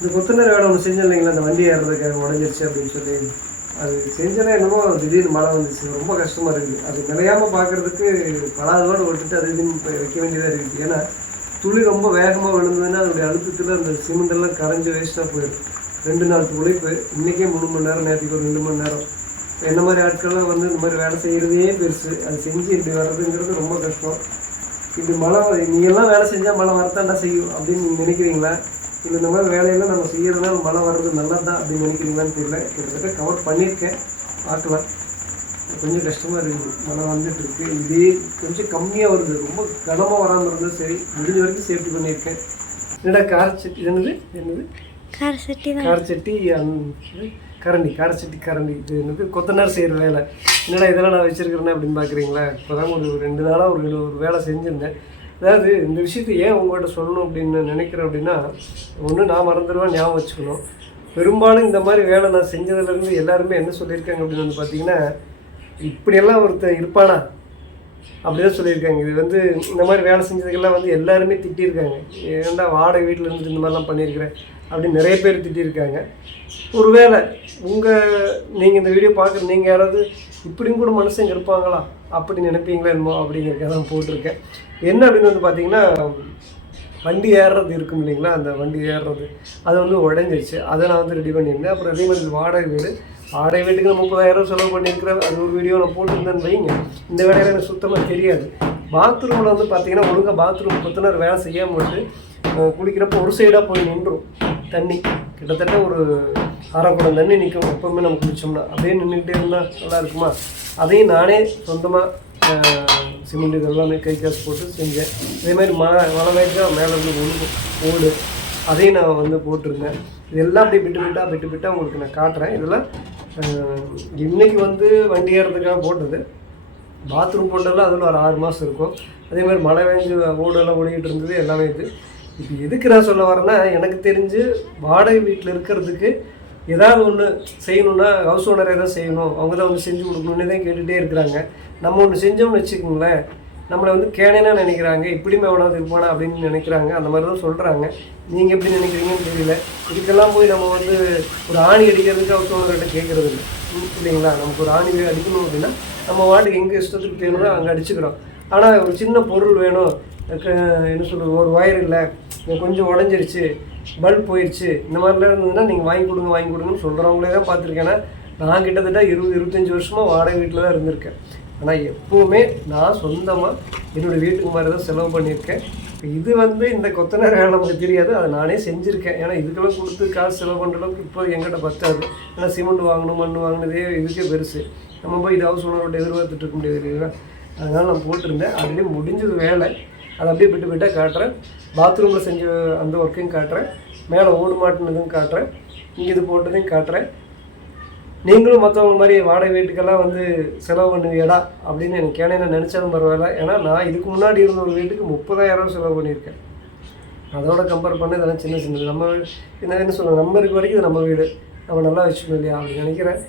இந்த கொத்தனார் வேலை ஒன்று செஞ்சோம் இல்லைங்களா, அந்த வண்டி ஏறுறதுக்கு உடஞ்சிருச்சு அப்படின்னு சொல்லி. அது செஞ்சோன்னா என்னமோ திடீர்னு மழை வந்துச்சு, ரொம்ப கஷ்டமாக இருக்குது. அது நிலையாமல் பார்க்குறதுக்கு பலாதோடு விட்டுட்டு அது இதுன்னு வைக்க வேண்டியதாக இருக்குது. ஏன்னா துளி ரொம்ப வேகமாக விழுந்ததுன்னா அதோடைய அழுத்தத்தில் அந்த சிமெண்டெல்லாம் கரைஞ்சி வேஸ்ட்டாக போயிடும். 2 நாள் உழைப்பு, இன்றைக்கே 3 மணி நேரம், நேற்றுக்கு ஒரு 2 மணி நேரம். என்ன மாதிரி ஆட்கள்லாம் வந்து இந்த மாதிரி வேலை செய்கிறதே பெருசு. அது செஞ்சு இப்படி வர்றதுங்கிறது ரொம்ப கஷ்டம். இப்படி மழை நீ எல்லாம் வேலை செஞ்சால் மழை வரத்தாண்டா செய்யும் அப்படின்னு நீங்கள் நினைக்கிறீங்களா? இல்லை இந்த மாதிரி வேலையெல்லாம் நம்ம செய்கிறதுனால மழை வர்றது நல்லது தான் அப்படின்னு நினைக்கிறீங்களான்னு தெரியல. கிட்டத்தட்ட கவர் பண்ணியிருக்கேன், பார்க்கலாம். கொஞ்சம் கஷ்டமாக இருக்குது, மழை வந்துட்டுருக்கு. இதே கொஞ்சம் கம்மியாக வருது, ரொம்ப கனமாக வராமல் இருந்தால் சரி. முடிஞ்ச வரைக்கும் சேஃப்டி பண்ணியிருக்கேன். என்னடா காரச்சட்டி என்னது காரச்சட்டி காரச்சட்டி கரண்டி இது என்னது கொத்தனார் செய்கிற வேலை. என்னடா இதெல்லாம் நான் வச்சுருக்கிறேன்னு அப்படின்னு பார்க்குறீங்களா? இப்போ தான் ஒரு 2 நாளாக ஒரு வேலை செஞ்சுருந்தேன். அதாவது இந்த விஷயத்தை ஏன் உங்கள்கிட்ட சொல்லணும் அப்படின்னு நினைக்கிறேன் அப்படின்னா, ஒன்று நான் மறந்துடுவேன், ஞாபகம் வச்சுக்கணும். பெரும்பாலும் இந்த மாதிரி வேலை நான் செஞ்சதுலேருந்து எல்லாருமே என்ன சொல்லியிருக்காங்க அப்படின்னு வந்து பார்த்தீங்கன்னா, இப்படியெல்லாம் ஒருத்தர் இருப்பானா அப்படிதான் சொல்லியிருக்காங்க. இது வந்து இந்த மாதிரி வேலை செஞ்சதுக்கெல்லாம் வந்து எல்லாருமே திட்டியிருக்காங்க. ஏன்டா வாடகை வீட்டில் இருந்துட்டு இந்த மாதிரிலாம் பண்ணியிருக்கிறேன் அப்படின்னு நிறைய பேர் திட்டியிருக்காங்க. ஒருவேளை நீங்கள் இந்த வீடியோ பார்க்குற நீங்கள் யாராவது இப்படியும் கூட மனுஷங்க இருப்பாங்களா அப்படி நினைப்பீங்களா என்னமோ அப்படிங்கிறதுக்காக தான் போட்டிருக்கேன். என்ன அப்படின்னு வந்து பார்த்தீங்கன்னா, வண்டி ஏறுறது இருக்கும் இல்லைங்களா, அந்த வண்டி ஏறுறது அது வந்து உடஞ்சிருச்சு. அதை நான் வந்து ரெடி பண்ணியிருந்தேன். அப்புறம் அதே மாதிரி வாடகை வீட்டுக்கு நான் 30,000 செலவு பண்ணியிருக்கிறேன். அது ஒரு வீடியோ நான் போட்டிருந்தேன்னு வைங்க. இந்த வேலையில் எனக்கு சுத்தமாக தெரியாது. பாத்ரூமில் வந்து பார்த்தீங்கன்னா, ஒழுங்காக பாத்ரூம் கொத்தனார் வேலை செய்யாமல் விட்டு குளிக்கிறப்போ ஒரு சைடாக போய் நின்றும் தண்ணி. கிட்டத்தட்ட ஒரு 1/2 குடம் தண்ணி நிற்கும் எப்போவுமே நம்ம குளித்தோம்னா. அப்படியே நின்றுக்கிட்டே இருந்தால் நல்லா இருக்குமா? அதையும் நானே சொந்தமாக சிமெண்ட் இதெல்லாமே கை காசு போட்டு செஞ்சேன். இதேமாதிரி மழை வேண்டாம் மேலே வந்து ஒழுங்கும் ஓடு, அதையும் நான் வந்து போட்டிருந்தேன். இதெல்லாம் அப்படி விட்டு உங்களுக்கு நான் காட்டுறேன். இதெல்லாம் இன்றைக்கி வந்து வண்டி ஏறதுக்காக போட்டது. பாத்ரூம் போட்டதெல்லாம் அதில் ஒரு 6 மாதம் இருக்கும். அதேமாதிரி மழை வேஞ்சு ஓடெல்லாம் ஓடிக்கிட்டு இருந்தது எல்லாமே. இப்போ எதுக்கு நான் சொல்ல வரேன்னா, எனக்கு தெரிஞ்சு வாடகை வீட்டில் இருக்கிறதுக்கு ஏதாவது ஒன்று செய்யணுன்னா ஹவுஸ் ஓனர் ஏதாவது செய்யணும், அவங்க தான் வந்து செஞ்சு கொடுக்கணுன்னே தான் கேட்டுகிட்டே இருக்கிறாங்க. நம்ம ஒன்று செஞ்சோம்னு வச்சுக்கோங்களேன், நம்மளை வந்து கேனேனா நினைக்கிறாங்க, இப்படிமே எவனாவது இருப்பானா அப்படின்னு நினைக்கிறாங்க. அந்த மாதிரி தான் சொல்கிறாங்க. நீங்கள் எப்படி நினைக்கிறீங்கன்னு தெரியல. இதுக்கெல்லாம் போய் நம்ம வந்து ஒரு ஆணி அடிக்கிறதுக்கு ஹவுஸ் ஓனர்கிட்ட கேட்குறது இல்லை இல்லைங்களா? நமக்கு ஒரு ஆணி அடிக்கணும் அப்படின்னா நம்ம வாட்டுக்கு எங்கே இஷ்டத்துக்கு தேணும்னா அங்கே அடிச்சுக்கிறோம். ஆனால் ஒரு சின்ன பொருள் வேணும், என்ன சொல்கிறது, ஒரு ஒயர் இல்லை, கொஞ்சம் உடஞ்சிருச்சு, பல்ப் போயிடுச்சு, இந்த மாதிரிலாம் இருந்ததுன்னா நீங்கள் வாங்கி கொடுங்கன்னு சொல்கிறவங்களே தான் பார்த்துருக்கேன்னா. நான் கிட்டத்தட்ட 20-25 வருஷமாக வாடகை வீட்டில் தான் இருந்திருக்கேன். ஆனால் எப்போவுமே நான் சொந்தமாக என்னோடய வீட்டுக்கு மாதிரி தான் செலவு பண்ணியிருக்கேன். இது வந்து இந்த கொத்தனார் வேலை நமக்கு தெரியாது, அதை நானே செஞ்சுருக்கேன். ஏன்னா இதுக்கெல்லாம் கொடுத்து காசு செலவு பண்ணுற அளவுக்கு இப்போ எங்கிட்ட பத்தாது. ஏன்னா சிமெண்ட் வாங்கணும், மண் வாங்கினதே இதுக்கே பெருசு. நம்ம போய் இது ஹவுஸ் ஓனரோட எதிர்பார்த்துட்டு இருக்க முடியாது இல்லைங்களா? அதனால் நான் போட்டிருந்தேன். அதுலேயே முடிஞ்சது வேலை. அதை அப்படியே விட்டு காட்டுறேன். பாத்ரூமில் செஞ்ச அந்த ஒர்க்கையும் காட்டுறேன், மேலே ஓடு மாட்டினதும் காட்டுறேன், இங்கே இது போட்டதையும் காட்டுறேன். நீங்களும் மற்றவங்க மாதிரி வாடகை வீட்டுக்கெல்லாம் வந்து செலவு பண்ணுவீடா அப்படின்னு எனக்கு கேனேன்னு நினச்சாலும் பரவாயில்ல. ஏன்னா நான் இதுக்கு முன்னாடி இருந்த ஒரு வீட்டுக்கு 30,000 செலவு பண்ணியிருக்கேன். அதோட கம்பேர் பண்ண இதெல்லாம் சின்னது. நம்ம என்ன சொல்லுவோம், நம்ம இருக்க வரைக்கும் இது நம்ம வீடு, நம்ம நல்லா வச்சுக்கணும் இல்லையா அப்படின்னு நினைக்கிறேன்.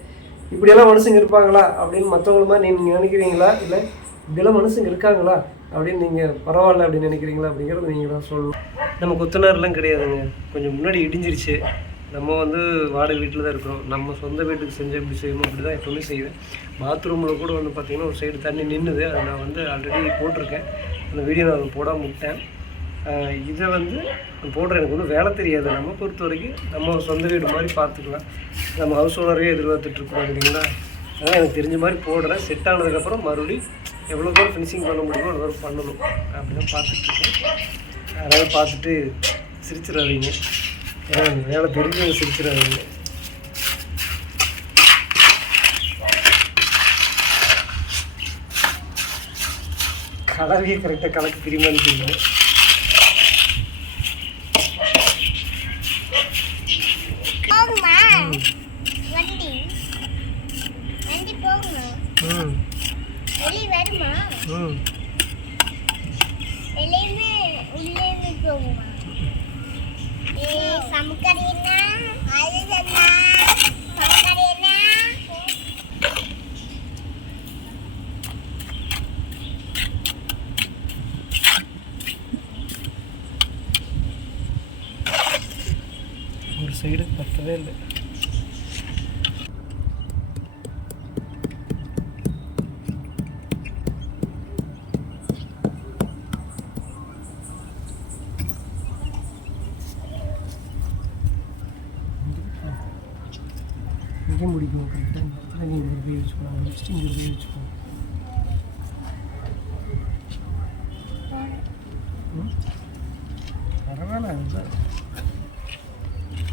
இப்படியெல்லாம் மனுஷங்க இருப்பாங்களா அப்படின்னு மற்றவங்கள மாதிரி நீங்கள் நினைக்கிறீங்களா? இல்லை இப்படியெல்லாம் மனுஷங்க இருக்காங்களா அப்படின்னு நீங்கள் பரவாயில்ல அப்படின்னு நினைக்கிறீங்களா அப்படிங்கிறது நீங்கள் தான் சொல்லணும். நம்ம கொத்தனார்லாம் கிடையாதுங்க. கொஞ்சம் முன்னாடி இடிஞ்சிருச்சு. நம்ம வந்து வாடகை வீட்டில் தான் இருக்கிறோம். நம்ம சொந்த வீட்டுக்கு செஞ்சு எப்படி செய்யணும் அப்படி தான் எப்பவுமே செய்வேன். பாத்ரூமில் கூட வந்து பார்த்திங்கன்னா ஒரு சைடு தண்ணி நின்றுது. அதை நான் வந்து ஆல்ரெடி போட்டிருக்கேன். அந்த வீடியோ நான் போடாமல் விட்டேன். இதை வந்து போடுறேன். எனக்கு ஒன்றும் வேலை தெரியாது. நம்ம பொறுத்த வரைக்கும் நம்ம சொந்த வீடு மாதிரி பார்த்துக்கலாம். நம்ம ஹவுஸ் ஓனரே எதிர்பார்த்துட்ருக்கோம் இல்லைங்களா? அதனால் எனக்கு தெரிஞ்ச மாதிரி போடுறேன். செட் ஆனதுக்கப்புறம் மறுபடியும் எவ்வளோ தூரம் ஃபினிஷிங் பண்ண முடியுமோ அவ்வளோ தூரம் பண்ணணும் அப்படின்னு தான் பார்த்துட்ருக்கேன். அதனால் பார்த்துட்டு சிரிச்சிடாதீங்க. ஏன்னா வேலை தெரிஞ்சவங்க சிரிச்சிடாதீங்க. கலவையை கரெக்டாக கலக்கு தெரியுமான்னு தெரியல. ஒரு சைடு பத்தவே இல்லை. இங்கே முடிக்கணும் கரெக்டாக. இந்த இடத்துல நீங்கள் ஒரு போய் வச்சுக்கணும், நெக்ஸ்ட் இங்கே போய் வச்சுக்கணும். பரவாயில்ல, அதுதான்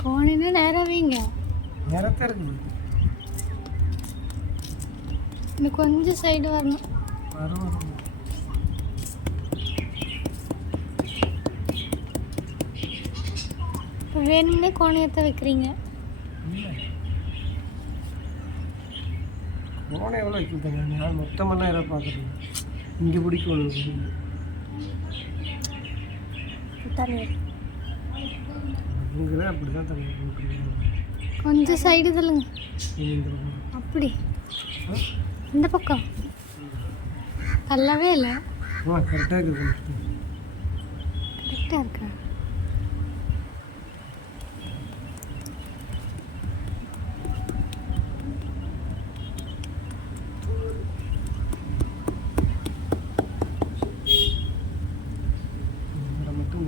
கோணினா நேரம் வைங்க. நேரத்தான் இருக்குது. இன்னும் கொஞ்சம் சைடு வரணும். பரவாயில்ல. இப்போ வேணும்னே கோணையத்தை வைக்கிறீங்க. கோணம் எவ்வளோ வைக்கிறதாங்க? நான் மொத்தமெல்லாம் யாராவது பார்க்குறேன். இங்கே பிடிக்கணும். இங்கே அப்படி தான் தண்ணி போட்டுருக்கீங்க. கொஞ்சம் சைடு தள்ளுங்க. இந்த பக்கம். அப்படி இந்த பக்கம் தள்ளவே இல்லை. கரெக்டாக இருக்குது. கரெக்டாக இருக்கா?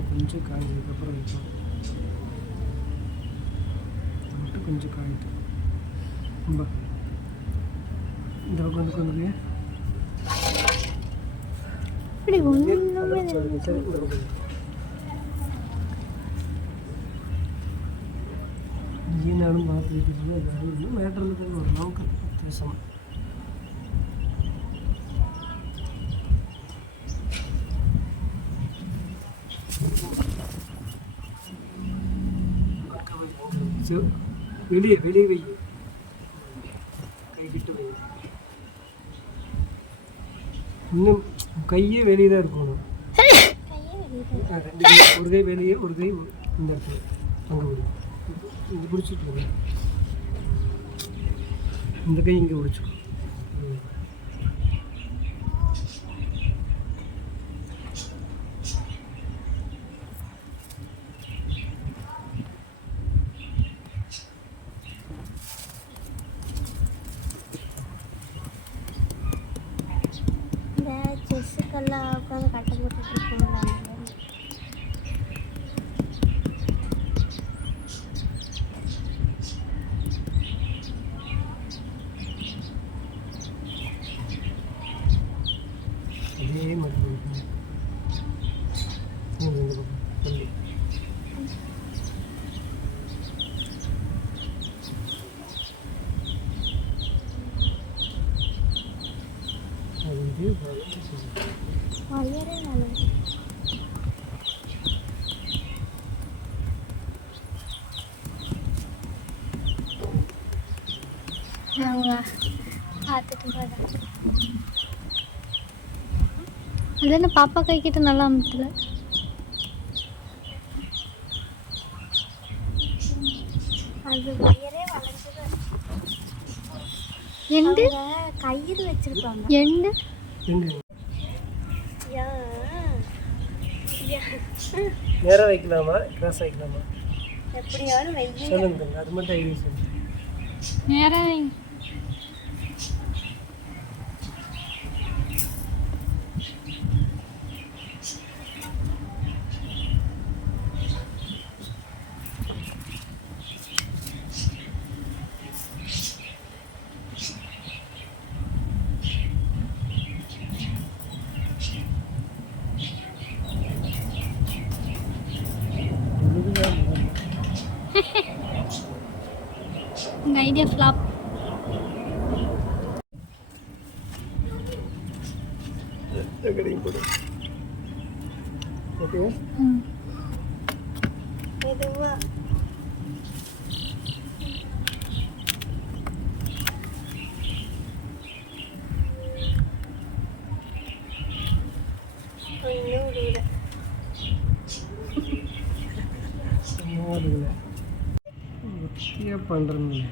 கொஞ்சம் காய்ச்சதுக்கப்புறம் வைப்போம். மட்டும் கொஞ்சம் காய்ட்டு ரொம்ப இந்த பக்கம் வந்து கொஞ்சம் இப்படி ஒன்றுமே நானும் பார்த்து வைக்கிறது மேட்டருக்கு ஒரு அளவுக்கு வித்தியாசமாக. வெளியே வெளியே வை, கைக்கிட்டு வை. இன்னும் கையே வெளியே தான் இருக்கணும். ரெண்டு கை, ஒரு கை வெளியே, ஒரு கை இந்த இடத்துல அங்கே விடு. இது பிடிச்சிட்டு இந்த கை இங்கே பிடிச்சிக்கோ. செஸ்ஸுக்கெல்லாம் உட்காந்து கட்டை போட்டுட்டு இருக்கோம்ல. அதே மாதிரி வயரே நல்லது. அவங்க பார்த்துட்டு போகிறேன். அது என்ன பாப்பா கை கிட்ட நல்லா அமுத்துல. அது வயரே வளைஞ்சது. எண்டு கயிறு வச்சிருப்பாங்க. எண்டு நேராக வைக்கலாமா கிராஸ் வைக்கலாமா? எப்படியாவது வைங்க. சொல்லுங்க, அது மட்டும் ஐடியா சொல்லுங்க. நேராக வைங்க. உங்கள் ஐடியா ஃப்ளாப். ஓகே, மெதுவா பண்ணுறேன்.